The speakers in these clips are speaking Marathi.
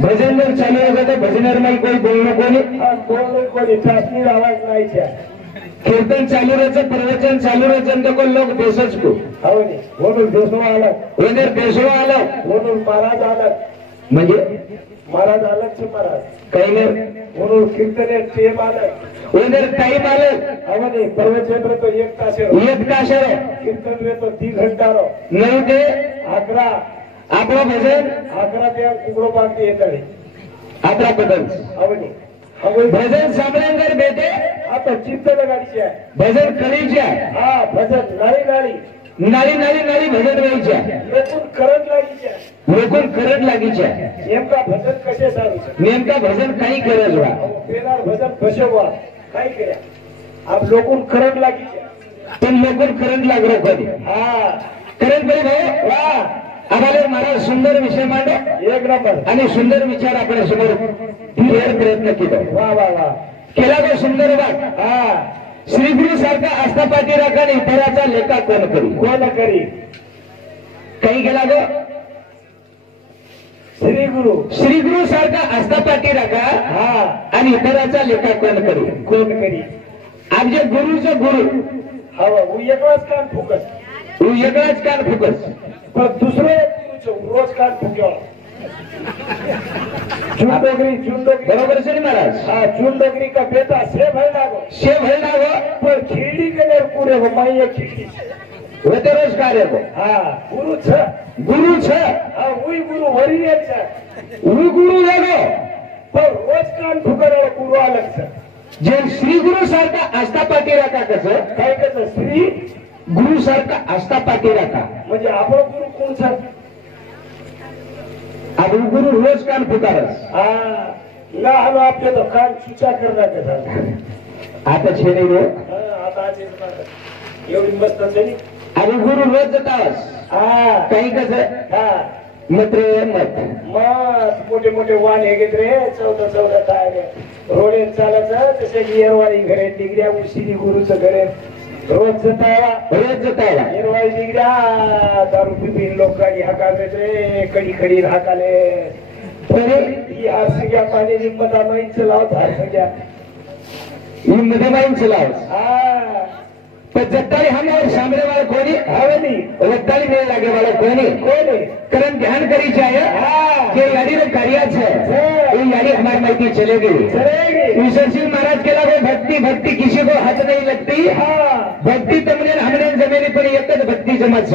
भजन जर चालू होतं तर भजनावर कोणी बोलणं कोणी चाचणी आवाज नाही कीर्तन चालू राहायचं प्रवचन चालू राहायचं तर कोण लोक बेसच को म्हणून बेसवा आला बेसवा आला म्हणून महाराज आला म्हणजे महाराज आलाच महाराज काही नाही म्हणून कीर्तन टेम आलं उधर टाइम आलं आम्हाला प्रवचन तो 1 तास कीर्तन तो 3 घंटा 9 ते 11 आपलं भजन 11 ते उघडो बाकी येताळे 11 बदल भजन सामऱ्यांगर भेटे आता चिंतन गाडीची आहे भजन कळीची आहे हा भजन नाळी नाळी नाळी नाळी भजन व्हायची आहे लोकून करंट लागायची आहे लोकून करंट लागायची आहे नेमका भजन कसे चालू नेमका भजन काही करत वा पेनार भजन कसे वा काही केल्या आप लोकून करंट लागायची पण लोकून करंट लागलो कधी हा करंट बरे भाऊ वा आम्हाला महाराज सुंदर विषय मांडो 1 नंबर आणि सुंदर विचार आपल्या समोर प्रयत्न केला वा वा वा केला तो सुंदर वाट हा श्री गुरु सारखा आस्थापाठी राखा आणि इतराचा लेखा कोण करी काही केला गो श्री गुरु सारखा आस्थापाठी राखा हा आणि इतराचा लेखा कोण करी आमचे गुरुचं गुरु हवा एकच कान फुकस पण दुसरे रोज कान फुक्यावर चुंडोगरी बरोबर से महाराज हाँ चुंडोगरी का बेटा से भरना हो पर खिड़ी के लिए पूरे हो माइया खिड़ी वो तो रोज कार्य हो हाँ गुरु छ हाँ वही गुरु वरी वही गुरु जानो पर रोज कान फुकर गुरु अलग छ जे श्री गुरु सारखा आस्थापाठी राखा कसं काय कसं श्री गुरु सारखा आस्थापाठी राखा म्हणजे आपण गुरु कोण छ अब गुरु रोज कान फुकारस ला हलो आपले तो कान सुचा करना आता छेने रो आता एवढी मस्त झाली आणि गुरु रोज जातास काही कसं मत मोठे मोठे वाण हे घेत रे 14 काय रे रोडे चालायचं तसे येरवाळी घरे डिग्र्या उशिरी गुरुचं घरे रोज जतावा येरवाळी डिग्र्या दारू पिपी लोकांनी हाकाले कडी हाकाले सगळ्या पाणी हिंमता माहीत लावत सगळ्या हिंमत माहीत लावत पण जत्तारी हमारे सामने वाले कोणी हवे नहीं वत्ताली मेरे लागे वाले कोणी कारण ध्यान करी चाहिए कि यारी रे कार्याच है ये यारी हमारी माइती चलेगी विश्वशील महाराज के लागे भक्ति किसी को हाथ नहीं लगती भक्ति तुमने हमने जमेनी पर एक भक्ति जमत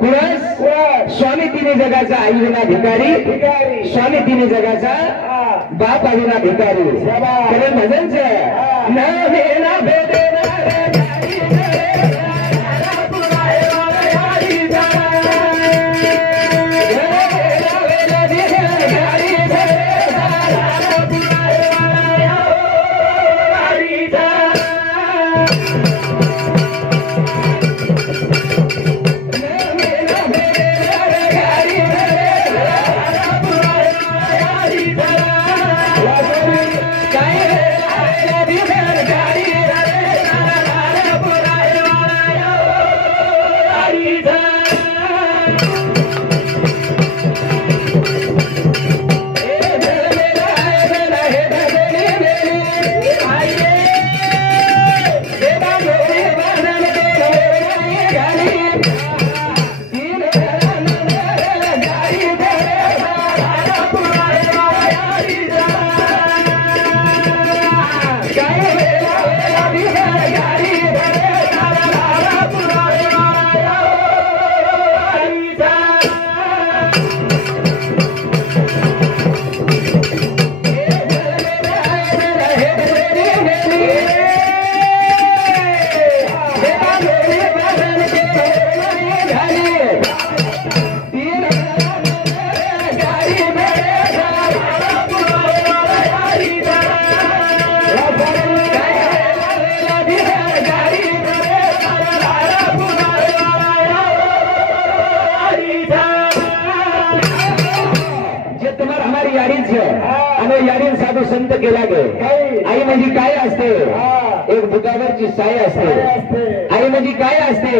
कुणास स्वामी तिन्ही जगाचा आई विना भिकारी स्वामी तिन्ही जगाचा बाप आई विना भिकारी कारण भजन से ना भेदे साधू संत केला गे आई म्हणजे काय असते एक बुटावरची साय असते. आई म्हणजे काय असते?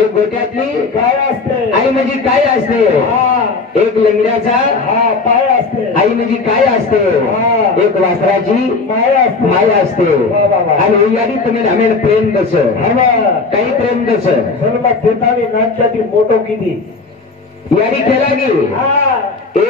एक गोट्यातली काय असते? आई म्हणजे काय असते? एक लंगड्याचा पाय असते. आई म्हणजे काय असते? एक वासराची माय असते. आणि यादी तुम्ही आम्ही प्रेम दस काही प्रेम दस नाटकाची मोठो किती यादी केला की हे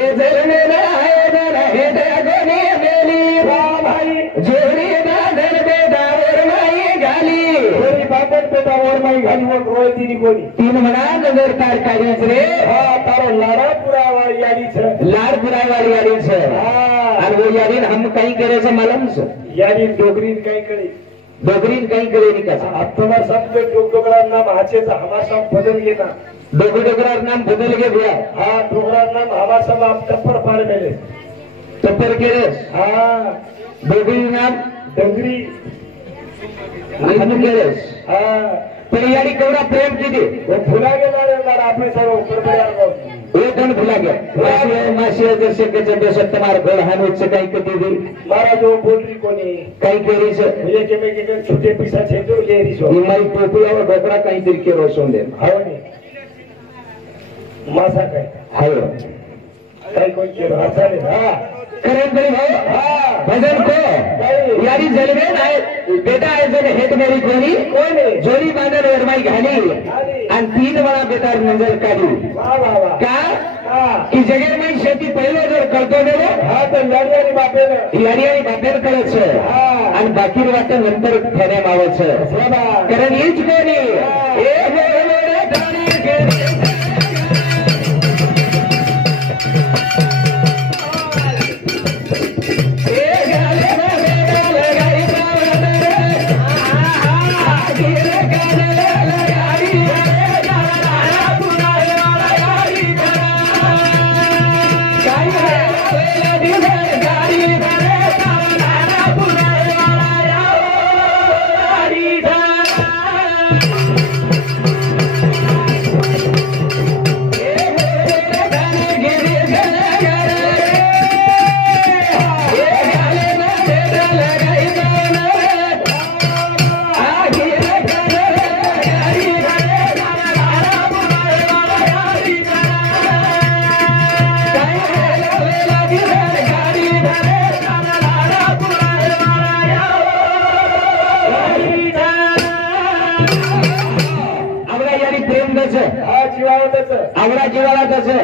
जोडी बांधण बेदावर माई घाली जोडी बांधण बेदावर माई घाली मग रोय तिने कोणी तीन म्हणा नगर तार काढीच रे तारो लाडा पुरावारी याडीच लाड पुरावारी याडीच आणि वो याडीन हम काही करायचं मालूमच याडी डोगरीन काही करे डोगरीन काही करे नहीं कसा अब तुम्हारा सब में डोगरा नाम हाचे था हमारा सब बदल गए ना डोगरा नाम बदल गए भैया हाँ डोगरा नाम हमारा सब आप टप्पर पार मिले टप्पर के रे हाँ डोगरी नाम डोगरी हम के रे हाँ पर यारी कवरा प्रेम कीजिए वो भुला गेला रे मारा आपने सब ऊपर तैयार हो वो कौन भुला गया मासी जैसे के जब तुम्हारे घर हानुच से कहीं कटी दी मारा जो बोल रही कोनी कहीं केरी से ये के में के छोटे पैसा छे जो ये री सो ये मारी टोपी और डोकरा कहीं दिल के रोशन दे हां नहीं मासा कहीं हां कहीं कोई के हाथा रे हां करें बड़ी भाई हां भजन को यारी जलवे आए बेटा आहे जने हेट मेरी कोणी कोणी जोडी बांधण वरमाई घाली आणि तीन वेळा बेटा नजर काढली वाह वाह वाह का की जगेर में शेती पहिलो जर करतो गेलो हा तर लढियानी बापेर करत आणि बाकी वाटत नंतर खरे मावच कारण हीच कोणी ए हो दाणी गेली आवडा जीवाला तसं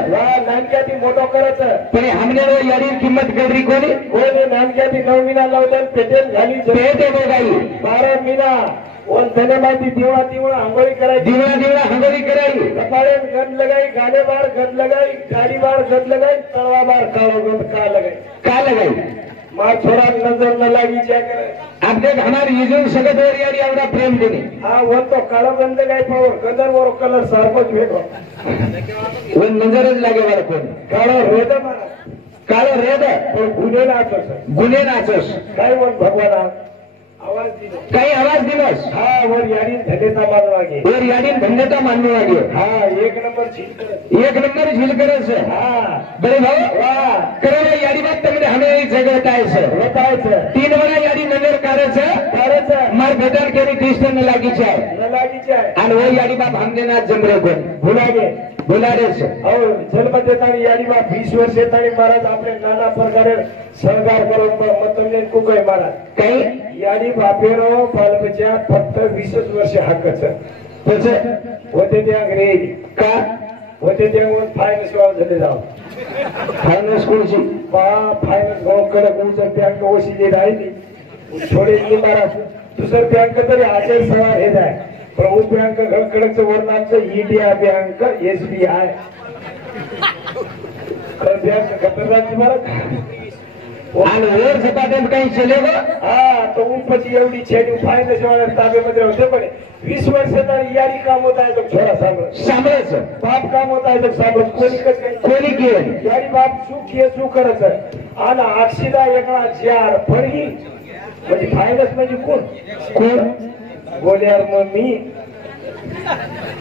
नानक्याती मोठो करत पण हमने यारी किंमत करी कोणी कोणी नानक्याती 9 महिना लावलं पेटेल झाली पेटे बघाई 12 महिना और धने माती दिवळा दिवळा आंघोळी कराई दिवळा दिवळा आंघोळी कराई कपाळे गंध लगाई गाने बार गंध लगाई गाड़ी बार गंध लगाई तलवा बार कालो गंध का लगाई मार छोरा नजर न लागी क्या करे आपने हमारे युजुन सगत और यारी आवडा प्रेम देने हाँ वो तो कालो गंध लगाई पावर गंधर वो कलर सारकोच भेटो वो नजरच लागे वाला कोण कालो रेद मारा कालो रेद और गुन्हे नाचस काय बोल भगवान आवाज दिलो काही आवाज दिलोस हाँ वर याडीन धन्यता मानू लागे हाँ एक नंबर झील करस हाँ बड़े भाऊ वाह करो याडी बात तुम्हें हमें जगह बताए सर 3 वेळा याडी नजर कारच मार बेदार केरी कृष्ण न लागी चाय आणि वो याडी बाप हमने ना जमरे को भुला रे और जन्म देतानी याडी बाप 20 वर्ष येतानी महाराज आपले नाना प्रकारे सहकार करो मतमने कुकय महाराज काही याडी बापेरो बालबच्चा फक्त 20 वर्ष हक्कच तसे होते त्या रे का होते त्या फायनान्स वाला झाले जाव फायनान्स कोणची फायनान्स गोकडे कोणचं बँक ओशी जे राहिली छोडे नी महाराज दुसर बँक तरी आचार सवार हे जाय पण वो बँक कडकचं वर्णाचं इंडिया बँक SBI बँक खतरनाक महाराज आणि वर सपाट्यात काही चलेगा हाँ तो ऊपची एवढी छेडी फायनान्स वाल्या ताब्यामध्ये होते पण 20 वर्षाचा यारी काम होत आहे तो छोरा सांभाळच बाप काम होत आहे तो सांभाळ कोणी केलं यारी बाप चूक करत आणि अक्षिदा एका जार फरगी म्हणजे फायनान्स म्हणजे कोण बोल्यार मग मी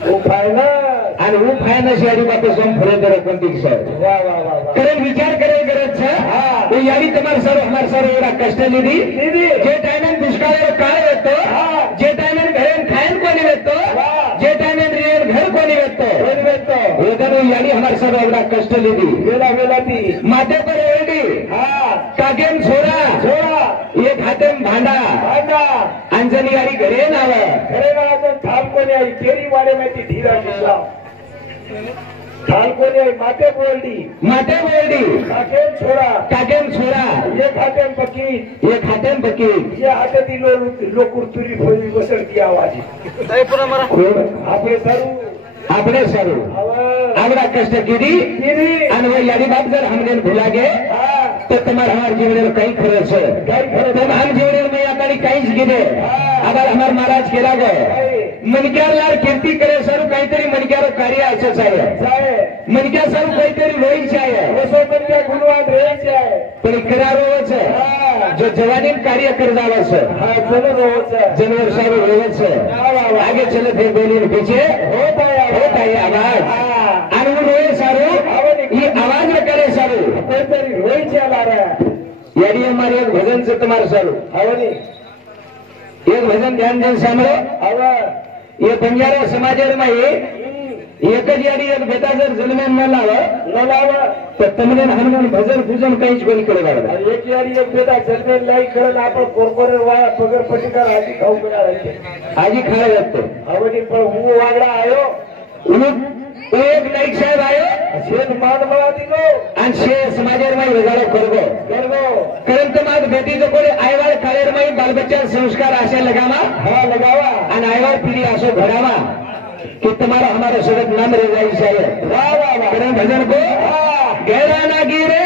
आणि वो फायनान्स यारी बाप सोम फरे करे कोणती सर वाह वाह वाह कारण विचार करे गरज है हां वो यारी तुम्हारे सर हमारे सर एवढा कष्ट निधी जे टाइम दुष्काळ काळ येतो एकाने यानी हमारे सब एवढा कष्ट लीधी वेला वेला ती माथे पर एवढी हा काकेम छोरा छोरा एक हातेम भांडा भांडा अंजनी गाडी घरे नाव थाल कोणी आई केरी वाडे माहिती धीरा दिसला थाल कोणी आई माथे बोलडी काकेम छोरा एक हातेम पकी ये हातेती लोकुरतुरी फोडी बसरती आवाज આપણે સારું આવડા કષ્ટ કીધી અને યાદી બાપ જર हमने भुला गे तो तुम्हारा हमार जीवन कई खरच है तुम हम जीवन में आतानी कई ज गिने आबार हमार महाराज केला गो मनक्यार लार कीर्ती करे सारू काहीतरी मनक्यार कार्य असं आहे मनक्या सारू काहीतरी रोई आहे ओसो मनक्या गुणवान रोई आहे पण करारोच जो जवानी कार्य करदावा છે जनवर सारू रोवच आगे चले फिर बोली पीछे होता है आवाज आणि रोय सारू ये आवाज में करे सारू काहीतरी रोई चला रहा यानी हमारे एक भजन से तुम्हारे सारू आवनी एक भजन ध्यान देन सांभळो आवा ये बंजारा समाजમાં एक જ यानी एक बेटा जर जन्मे न लावा तो તમને હનુમાન ભજન પૂજન કઈ જ કોઈ કરે એક यानी एक बेटा जन्मे लाई करन आपण कोरकोरे वाळा पगर पटिकार आजी खाऊ करा राहते आजी खाय जातो आवडी पण હું વાગડા આયો एक नाईक साहेब आयो शेत मान मला दिलो आणि शे समाजમાં वजारो करगो कारण तो माग बेटी जो कोणी आयवाळ काळेरમાં बाल बच्चा संस्कार आशा लगावा हा लगावा आणि आयवाळ पीढ़ी आसो घडावा कि तुम्हारा हमारा सगत नाम रह जाई शायद वाह वाह वाह करें भजन को गहरा ना गिरे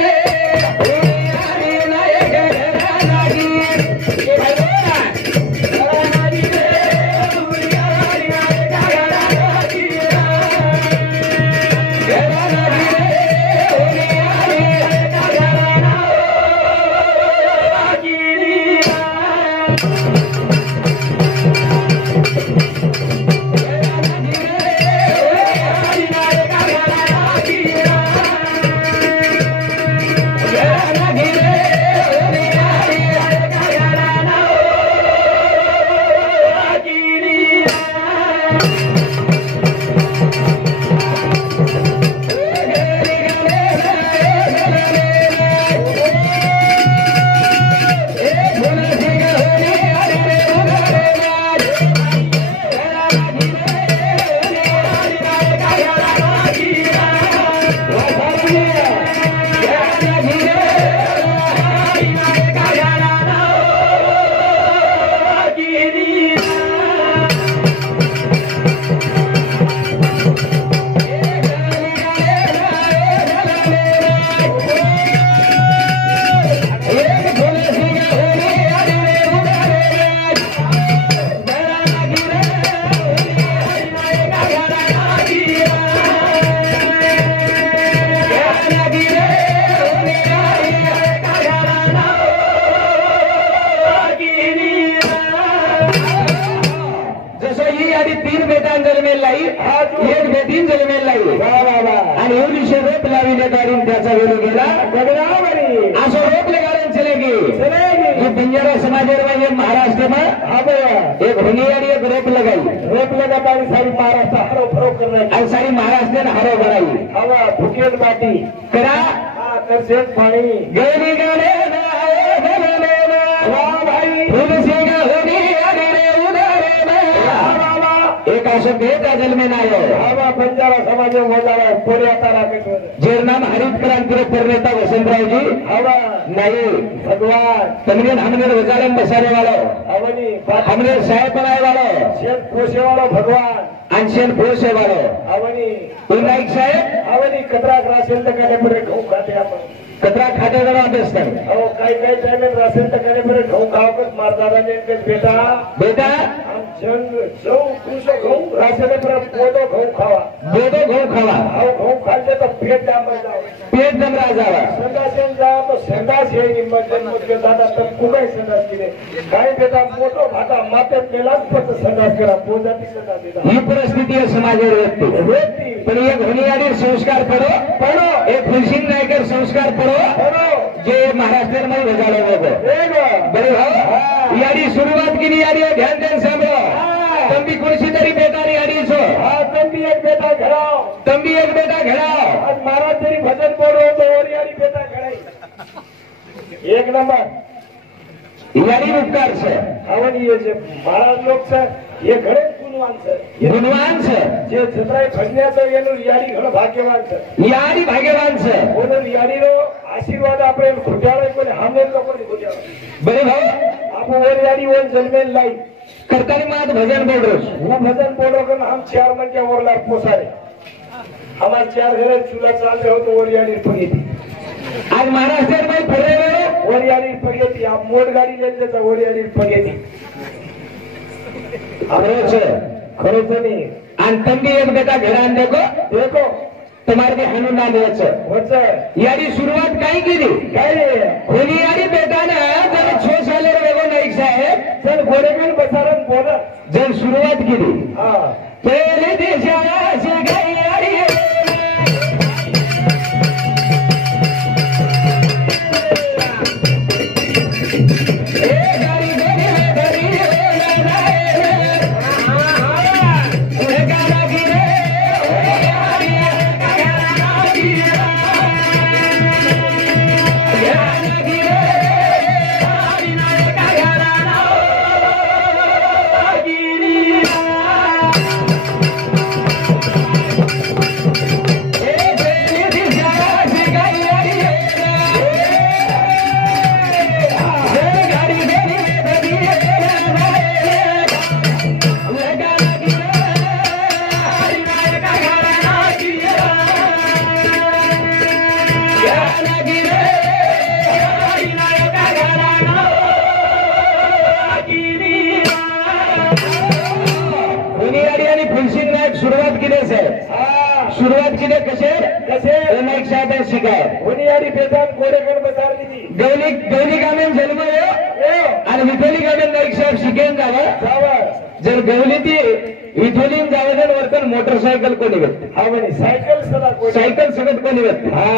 बंजारा समाज में महाराष्ट्र में अब एक होनियारी एक रोप लगा सारी महाराष्ट्र हरो फरो कर रहे सारी महाराष्ट्र ने हरो बनाई हवा फुकेट बाटी करा कर पानी गैरी गाने भाई एक असं बेटा जन्मे नाही हवा बंजारा समाज जेर नाम हरित क्रांति प्रणेता वसंतराव जी हवा नहीं भगवान तमने हमने वजारम बसाने वालो अवनी हमने साहेब बनाए वालो शेत पोषे वालो भगवान अनशन पोषे वालो अवनी नाईक साहेब अवनी कतरा राशन तकाने परे घऊ खाते आपण कतरा खाते जरा अभ्यास कर अहो काही टाइम राशन तकाने परे घऊ खावकच मारदारा ने बेटा जंग जो कुछ घऊ राशन पर पोदो घऊ खावा अहो घऊ खाते तो पेट जमरा जावा संदासन जा तो संदास हे निमजन दादा तब कुगाई संदास किरे काय बेटा मोठो भाटा माते मेलाच फक्त संदास करा पोजाती संदास देता ही परिस्थिती आहे समाजावर व्यक्ती पण एक होनियारी संस्कार पडो एक फुलसिंग नायकर संस्कार पडो जे महाराष्ट्र में वजालो बरे हो यारी शुरुआत की यारी ध्यान देन सांभळो तंबी कुर्सी तरी बेकारी यारी हा तंबी एक बेटा घडाव, तंबी एक बेटा घडाव. आज महाराज तरी भजन बोलवतो वरियाळी बेटा घडाई एक नंबर यारी उपकार છે. આવની એ છે મહારાજ લોક છે એ ઘણે ગુણવાન છે, ગુણવાન છે. જે છત્રાય ભજન્યા છે એનું રિયાડી ઘણો ભાગ્યવાન છે. યારી ભાગ્યવાન છે. ઓનો રિયાડીનો આશીર્વાદ આપણે ખોટાળે કોને સામે લોકોને ખોટાળે બરે ભાઈ આપો ઓરિયાડી ઓન જન્મેલ લાઈ કરતાની માત ભજન બોલ રહ્યો છું. હું ભજન બોલો કે આમ ચાર મન કે ઓરલા પોસારે અમાર ચાર ઘરે ચૂલા ચાલ રહ્યો તો ઓરિયાડી પગીતી आज महाराष्ट्र में फरे ओरियाली पगेती आप मोड गाड़ी लेते तो ओरियाली पगेती खरो से नहीं आणि तंबी एक बेटा घरान देखो देखो तुम्हारे के हनुमान होता यारी सुरुवात काही केली काय होली यारी बेटा ना जर 6 साले वेगो नाईक साहेब चल गोरेगण बसारन बोला जर सुरुवात केली हा पहिले देशाची गाई यारी सुरुवात केली कसे कसे नाईक साहेब शिकाय होनियारी बेटा गोरेगण बसार दी गवली गामेन जन्म आणि विठोली गामेन नाईक साहेब शिकेन जावं जर गवली ती विठोलीन जावं वर्तन मोटरसायकल कोणी व्यक्ती हा म्हणे सायकल सदा सायकल सगळं कोणी व्यक्ती हा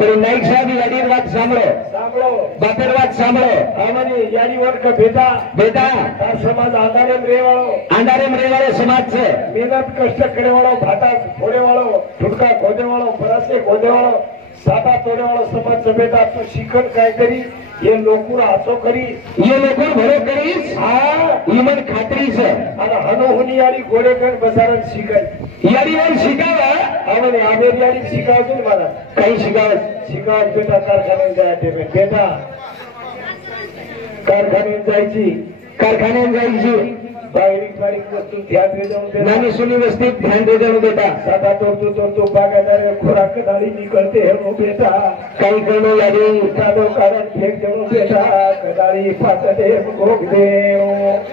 पण नाईक साहेब याडीर वाट सांभळो बातर वाट सांभळो हा म्हणे याडी वर्ग बेटा बेटा समाज आधारेम रेवाळो समाज છે मेहनत कष्ट करे वाળો भाटा फोड़े वाળો ठुडका खोदे वाળો परसे खोदे वाળો साटा तोड़े वाળો समाज છે बेटा તું શીખણ काय करी ये लोकूर हाचो करी ये लोकूर भरो करीस हा ईमन खात्री છે અને હનો હુનિયારી ગોરેગણ બજારન શીખાય याडी वर शिकावा हा म्हणे आमेरियानी शिकावतो मला काही शिकावत बेटा कारखान्यात जायचे बेटा कारखान्यात जायची बारीक वस्तू ध्यान दे नानी सुनी वस्तीत ध्यान दे जाऊ बेटा साधा तोड़तो बागादार खुराक दाड़ी निकलते हैं वो बेटा काही करणो याडी कादो कारण फेंक दो बेटा कदाड़ी पातदे भोग दे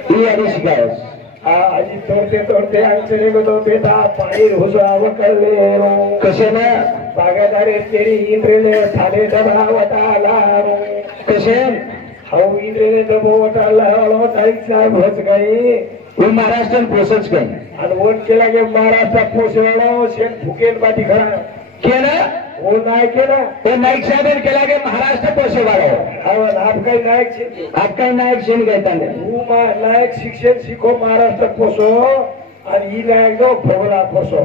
ही याडी शिकावस आजी तोड़ते आंचरे गो बेटा पानी रोजाव कर ले कसे ना बागादारे तेरी इंद्रेले थाले दबा वटाला कसे हाउ इंद्रेले दबो वटाला वालो नाईक साहेब होत गई वो महाराष्ट्र प्रोसेस काही आणि वोट केला गे महाराष्ट्र पोषवाळो शेण फुकेल बाटी खरा केलं वो नायक है ना तो नाईक साहेब केला गे महाराष्ट्र पोषवाळो और आप काही नायक शिकले आपका नायक शेण घेता तू नायक शिक्षण शिको महाराष्ट्र पोषो आणि ही नायक दो भगला पोषो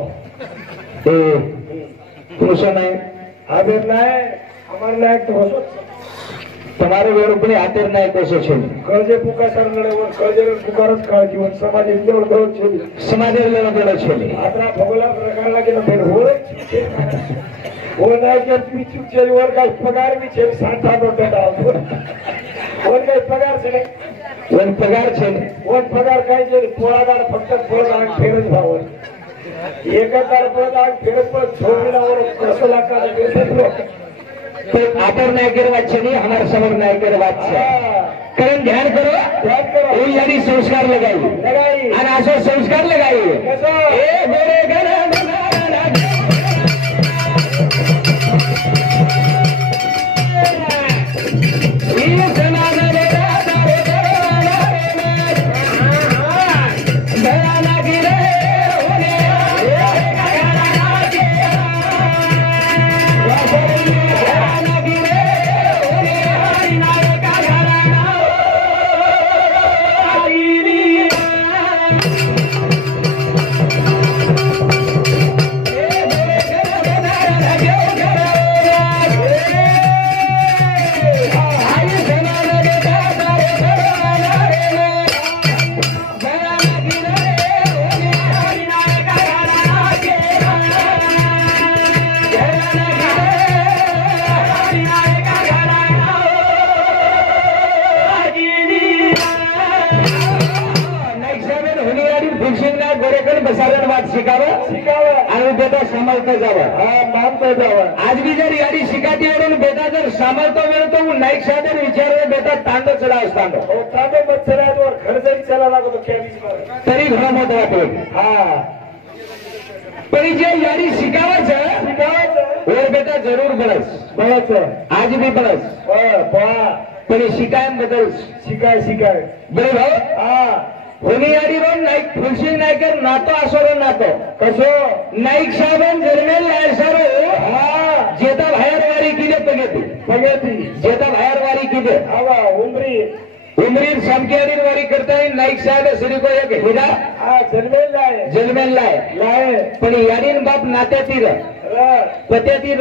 पुरुषो नाही आदर नायक हमार नायक तो पोषो તમારે વેર ઉપર આતર નાય કોસો છે कर्जे पुका सरनडे वर कर्जे पुकारच काळजी वर समाज इंदोर दो છે સમાજે લેનો દેડો છે આપણા ભગલા પ્રકાર લાગે તો ફેર હોય છે वो नायक के पीछू છે वर का पगार भी છે 60 टका वर का पगार છે वन पगार છે वन पगार काय છે पोळादार फक्त पोळादार फेरच भावर एकादार पोळादार फेरच पण छोडीला वर कसं लागा देतो तो आतर नायकर वाच છે नहीं हमारे समर नायकर वाच છે कारण ध्यान करो वो यानी संस्कार लगाई और आसो संस्कार लगाई ए गोरे गण आणि बेटा सांभाळता जावा हा मानता जावा आज बी जर यादी शिकाटीवरून बेटा जर सांभाळतो मिळतो नाईक साहेब विचारलं बेटा तांड चढा असताना हो तांडो मच्छरावर घर जरी चला लागतो कॅबीज तरी घरा मोठं वाटेल हा पण जे यादी शिकावायचं शिकायचं वर बेटा जरूर बरस बळाचं आज बी बरस पहा पण शिकाय बदल शिकाय शिकाय बरे भाऊ हा होनी यादी रोड नाईक फुलशी नायकर नातो असो रो नातो कसो नाईक साहेबांन जन्मेल नाही सरो हा जेता बाहेर वारी किती पगेती जेता बाहेर वारी किती हवा उमरी उमरीन समकेरीर वारी करताय नाईक साहेब श्री को एक हिरा हा जन्मेल लाय पण याडीन बाप नात्यातील पत्यातील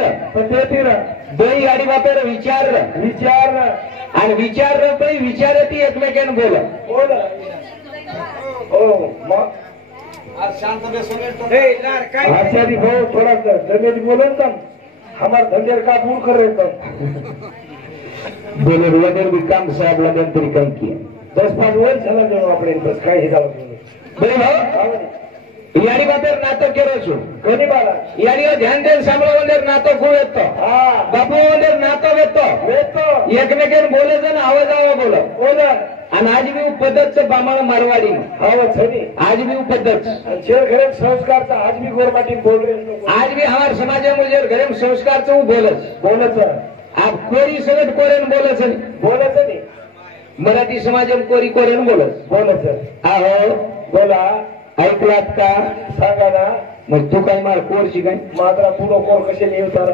दोन याडी बापेर विचार आणि विचार विचारती एकमेकांना बोल हो मग आचारी भाऊ थोड़ा जमेली बोलन तम हमार धंधे का पूर कर रहे तम बोले वगैरे भी काम साहेब लगन तरी काम किया 10-5 वर्ष चला जाऊ આપણે બસ કાઈ હિસાબ बरे भाऊ याडी बापेर नातो केरो છું ઘણી બાર याडीઓ ध्यान देन સાંભળો વંદર નાતો ખૂબ હતો હા બાપુ વંદર નાતો વેતો વેતો એકમેકાंना બોલે છે ને आवाज आवा बोलो બોલે आणि आज बी पद्धत છે बामण मारवाडी આવો છની आज भी पद्धत જે ઘરે સંસ્કાર તા આજ भी गोरमाटी बोल रहे हैं आज भी हमारे समाज में जे घरे संस्कार च बोलच बोलत आप कोरी सगळं कोरेन बोलच बोलत नाही मराठी समाज में कोरी कोरेन बोलच आहो बोला ऐकलात का सांगा ना मग तू काय मार कोर शिकाय मात्रा पुरो कोर कसे निवतार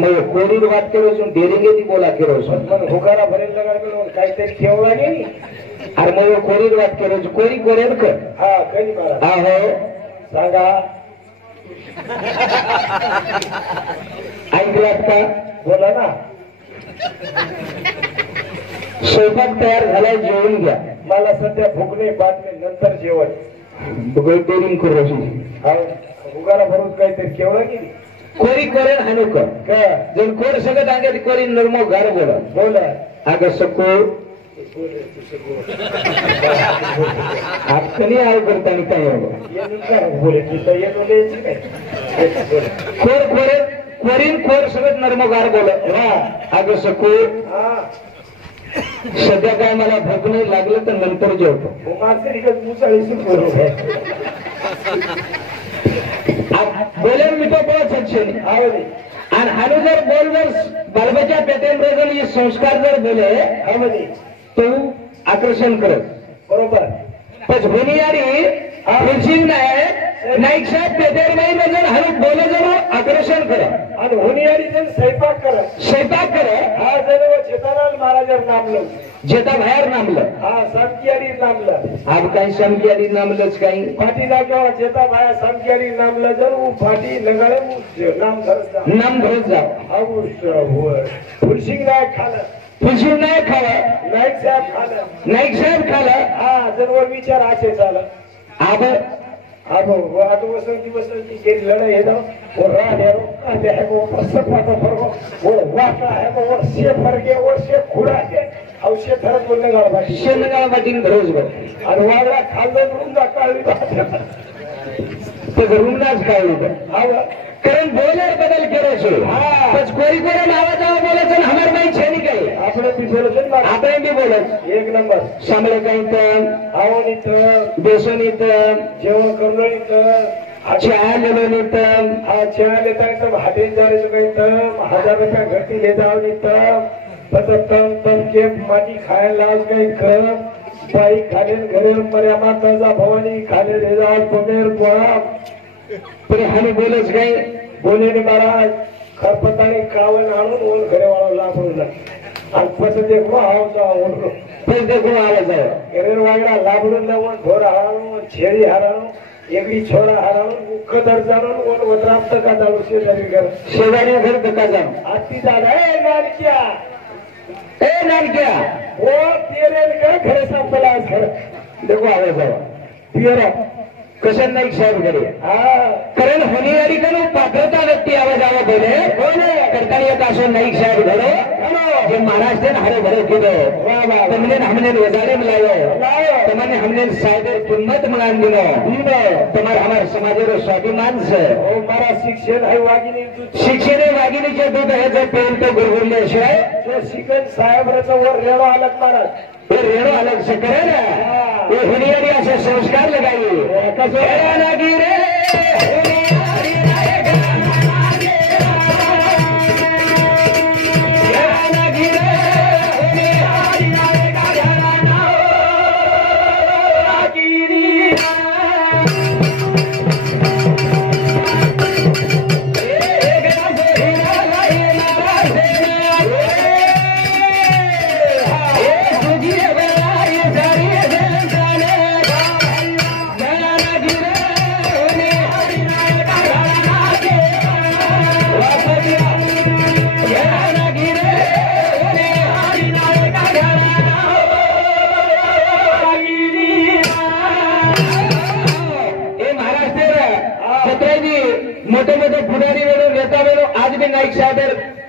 मग कोरी बात करो છું डेरिंगे ती बोला करो છું मन हुकारा भरेल लगाड करो काहीतरी ठेवला नाही अरे मग कोरी बात करो છું कोरी कोरेन कर हा कधी मारा आहो सांगा ऐकलात का बोला ना स्वयंपाक तयार झालाय जेवून घ्या मला सध्या भूक नाही बातमी नंतर जेवण बघ डेरिंग करो છું हुकारा भरून काहीतरी ठेवला की कोरी कोरेन हानुक का जर कोर सगळं अंगे कोरी नर्मो घर बोला बोला अगं सको आपकनी आय करताना काय येऊन काय बोले तिथं येऊन द्यायची काय कोर कोरे कोरीन कोर सगळं नर्मगार बोल हा अगं सको हा सध्या काय मला भूक नाही लागलं तर नंतर जेवतो माणसं इकडे मुसाळी सुरू बोले मी तो बोलत सक्षम आवडी आणि हानु जर बोल जर बालबाच्या पेटेंद्र जर संस्कार जर बोले आवडी तो आकर्षण करत बरोबर पण होणीयारी रुचिन नाईक साहेब पेटेर नाही नजर हानु बोले जर आकर्षण कर आणि होणीयारी जण स्वयंपाक कर हा जण चेतालाल महाराजर नामलं जेता बाहेर नामलं हा समकियारी नामलं आज काही समकियारी नामलंच काही फाटी जागेवर चेता बाया समकियारी नामलं जर फाटी लगाडे नाम धरत नाम धरत जाव हा फुलसिंग नायक खालं फुलशिव नाही खावं नाईक साहेब खालं हा जर विचार असे झालं आब अब आठ वसंती गेली लढाई है ना वो राड है कांदे है वो सपाटा फरको वो वाका है वो वर्षे फरके वर्षे खुडा है औषे थरत बोलने गाळ बाटी शेनगाळ वाटीन रोज बर आणि वागला खाल्लं रुंदा काळी तर रुंदाच काय होतं आवा कारण बोलर बदल केरो છો बस कोरी कोरे आवाज आवा बोले છે हमार भाई છે ની કઈ આપણે બી બોલે છે આપણે બી બોલે એક નંબર સાંભળે કઈ તો આવોની તો બેસોની તો जेवण करलोनी तो चहा लेलोनी तो हा चहा लेता तो हाटेल जाने तो कहीं तो 1000 रुपया घटी ले जाओ नहीं तो पता तम के माटी खाए लाज गई कर बाई खाने घरे मर्या माता भवानी खाने ले जाओ पमेर बोला पण हानी बोलच काही बोले ने महाराज खरपताने कावन आणून ओन घरे वाला लाभून आणि पत देखो आव जाओ ओन पण देखो आवाज आहे घरे वागडा लाभून लावून ढोर हाराणून छेडी हाराणून एकडी छोरा हाराणून मुख दर्जाणून ओन वद्राप्त का जाऊ शेजारी घर धक्का जाण आती दादा ए नानक्या वो तेरे का घरे संपला घर देखो आवाज आहे पियरा कशन नाईक साहेब घरी हा कारण होणीयारी करू पात्रता व्यक्ती आवाज आवा बोले करताना येत असो नाईक साहेब घरो जे महाराष्ट्र से हरे भरे कीधो तुमने हमने वजारे में लायो तुमने हमने साइड किंमत मंगान दिनो तुम्हारे हमारे समाज स्वाभिमान से मारा शिक्षण आहे वागिनी शिक्षण वागिनीचे दूध आहे जर पेन तो गुरगुरल्याशिवाय शिकन साहेबराचा वर रेडो अलग महाराज ये रेणु अलग से करे ना ये हुनियारी ऐसे संस्कार लगाइए मोठे मोठे पुढारी वेळो नेता वेळो आज भी नाईक साहेब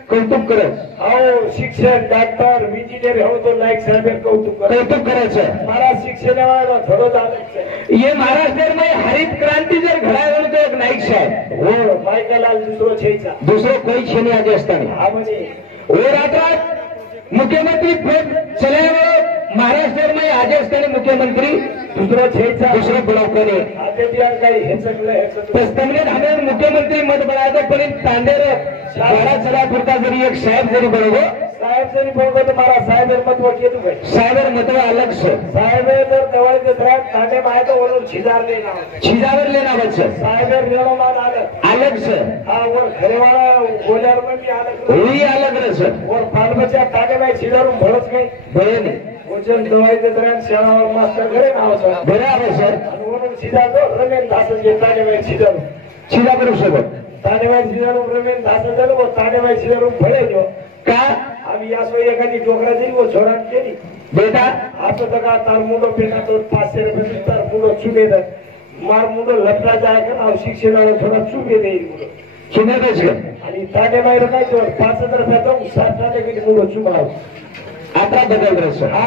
कौतुक करत हो शिक्षण डॉक्टर इंजिनियर हो तो नाईक साहेब कौतुक करायचं मला शिक्षणाला थोडं झालं ये महाराष्ट्र में हरित क्रांती जर घडायला तो एक नाईक साहेब हो बायकालाल दुसरं छेचा दुसरं कोई छेनी आज असताना हा म्हणजे वो रात्रात मुख्यमंत्री पद चलावे महाराष्ट्र में आज असताना मुख्यमंत्री दुसरं छेचा दुसरं बुलावणे काही हेच तमने हमें मुख्यमंत्री मत बनायचं पण तांडेर शाळा चला पुरता जरी एक साहेब जरी बरोबर साहेब जरी बरोबर तर मला साहेब महत्व घेतो काय साहेब महत्व अलग से साहेब जर जवळचे साहेब तांडे माहिती वरून छिजारले नाव छिजावरले नावाचं साहेब रेणोमान अलग से हा वर घरेवाळा गोल्यावर पण अलग होई अलग रस वर फालबच्या तांडे बाई छिजारून भरच काही बरे नाही वचन दवायचं तर शाळावर मास्तर घरे नावाचं बरे आहे सर आणि वरून छिजारतो रमेन दासच घेत तांडे बाई छिजारून छिजावर सोबत तांडेबाई छिजारून रमेन दासच झालं व तांडेबाई छिजारून भळे देऊ का आम्ही या सोयी एखादी डोकरा जरी वो छोडान केली बेटा आता तर का तार मुंडो पेटा तो 500 रुपये तार मुंडो चुके दे मार मुंडो लपटा जाय का शिक्षणाला थोडा चुके देईल चिन्हच आणि ताटे बाहेर काय तो 5,000 रुपयाचा 7 टाके किती मुंडो चुकाव आता बदल रस हा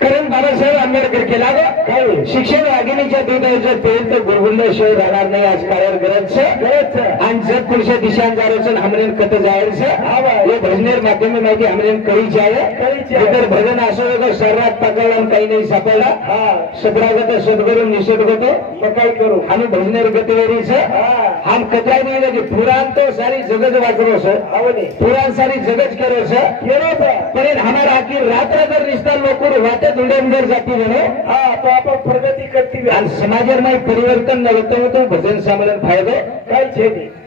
कारण बाबासाहेब आंबेडकर केला काय शिक्षण वाघिणीच्या दुधाचं तेल तर गुरगुरल्याशिवाय राहणार नाही आज कार्य करायचं आणि जग पुरुष दिशांजारोचं हमरेन कत जायचं हे भजनेर माध्यम माहिती हमरेन कळीची आहे इतर भजन असो वगैरे सर्वात पकडला काही नाही सापडला सदरागत सद्गुरु निषेध होतो मग काय करू आम्ही भजनेर गतिवेरीच हम कथाय नाही की पुराण तो सारी जगत वाचलो सर पुराण सारी जगत करो सर पण हमारा आखी रात्र जर निष्ठा लोक वाटे धुंडे जाती म्हणे हा तो आपण प्रगती करती आणि समाजामध्ये परिवर्तन नव्हतं तो भजन सामरण फायदो काय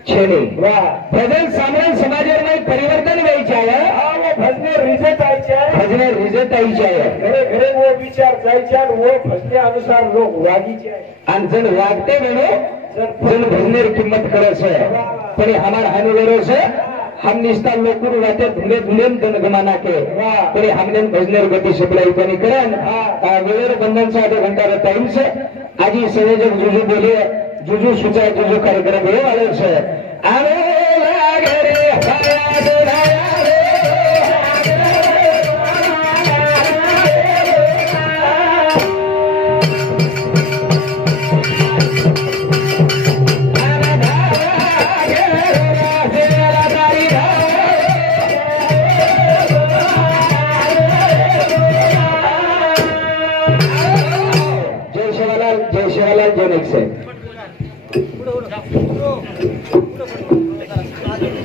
छेने वा भजन सामरण समाजामध्ये परिवर्तन व्हायचे आहे हा वो भजने रिझल्ट आयचे आहे भजने रिझल्ट आयचे आहे घरे घरे वो विचार जायचे आणि वो भजने अनुसार लोक वागीचे आहे आणि जण वागते म्हणून जण भजनेर किंमत करायचं पण हमारा हानिवेरो से हम निष्ठा लोकुर वाटे धुले धुले दन गमाना के पर हमने भजनेर गति सप्लाई पनि करन वेळेर बंधन से आधा घंटा टाइम से आज ही संयोजक जुजू बोले जुजू सुचा जुजू कार्यक्रम हे वाले से आवे लागे रे हाया दुराया जय शिवालाल जय नेक्स्ट